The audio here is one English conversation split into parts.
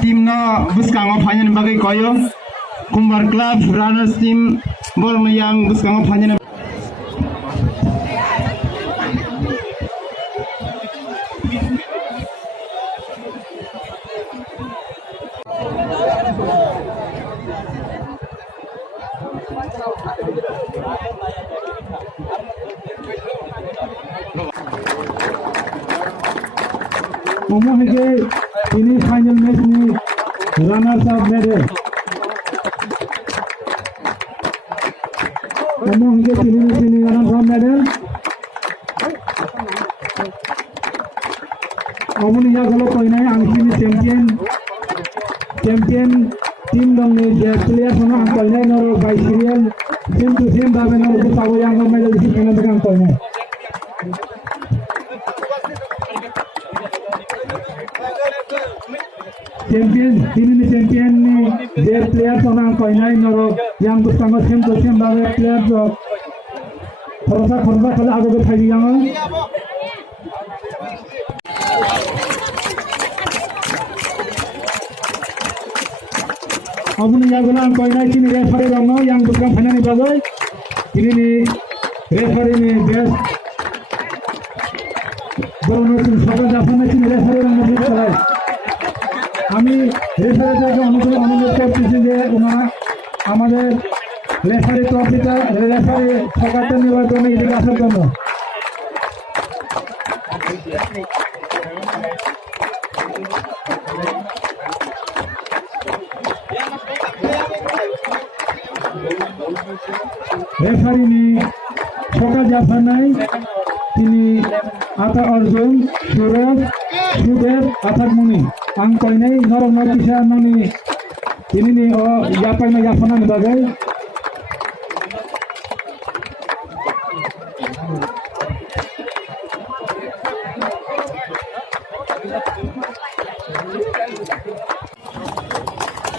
Timno buskango fanyan bagai koyo Kumbar Club Runners Team bol yang buskango fanyan ini final match ni runners up medal ini runners up medal amun ya galo koi nai ang sini champion team dong ni player sono ang koi nai noro by serial team to team dabe noro ko sawo yang medal di kana dagang koi nai champion ni their players onang koi nai noro yang buskango team to team dabe player jo khorsa khala ago ke thai yang abun ya gulang koi nai kini referee rongo yang buskang phana ni bagoi kini ni referee ni best bono sin sabar jafana kini referee rongo ni chalai আমি রেফারিদেরকে অনুরোধ করতেছি যে ওনারা আমাদের referee ট্রফিটা referee ঠকাতে নেওয়ার জন্য এদিকে আসার জন্য রেফারি নি সকাল জাফর নাই তিনি আতা অর্জুন সুরজ সুদেব আথাক মুনি আং কই নাই নরম নকিসা ননি তিনি নি ও জাপাই না জাফনা নি বাগাই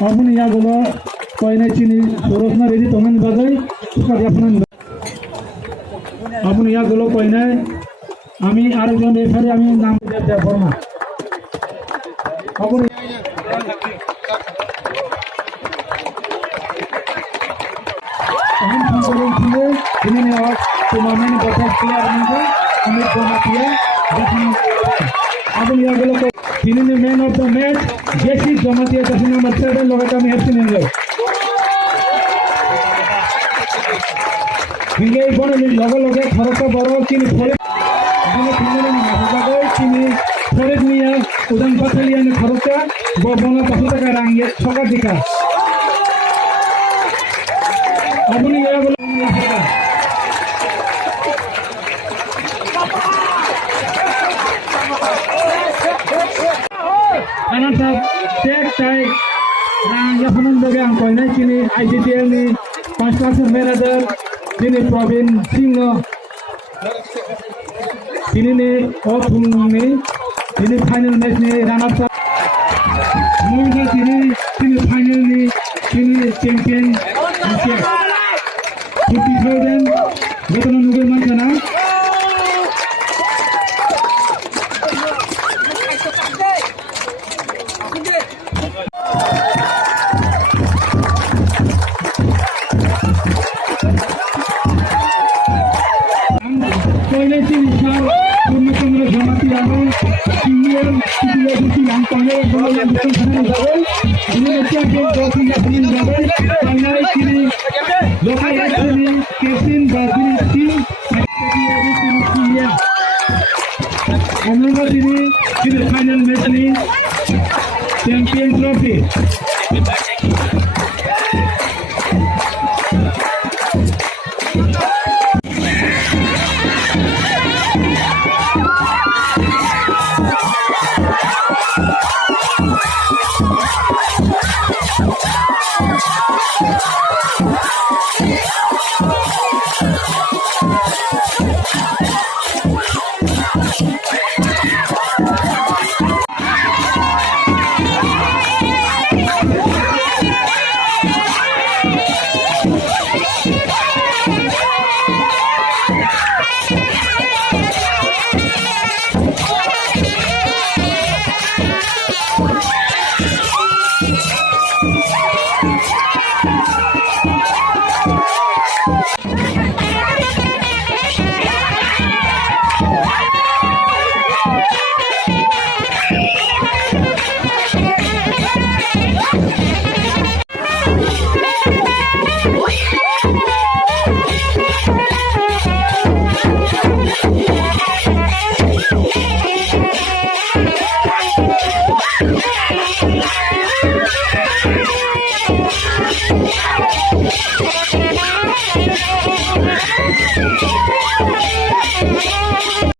আপনি ইয়াগুলো কয়না চিনি সরসনা রেডি তখন বাজাই সুপার জাফনান আপনি ইয়াগুলো কয়নায় আমি আরেকজন রেফারি আমি নাম দিতে পারবো না আপনি ini awak turnamen berkat player ini kami komatia jadi apa ni agak loko ini ni man of the match Jesse Jamatia kasi number 7 logo kami hapsin ini hingga ibu ni logo harappa baro kini phore ini kini ni masago kini phore niya udan pathaliya ni harappa bona pasota ka range soka dika আপনি ইয়াগুলো Anak sab cek tay nang yapunan bagi ang koy na kini ICTL ni construction manager kini Provin Singh kini ni Othung ni kini final match ni run up Muina kini final ni kini champion 50,000 betul nunggu mana Koalisi besar purnama jamati aman senior institusi yang panjang yang betul sana level ini nanti akan dosi yang level panjang kini lokal ini Kevin Brazil team jadi tim dia Omloga ini final match ni champion trophy Yeah.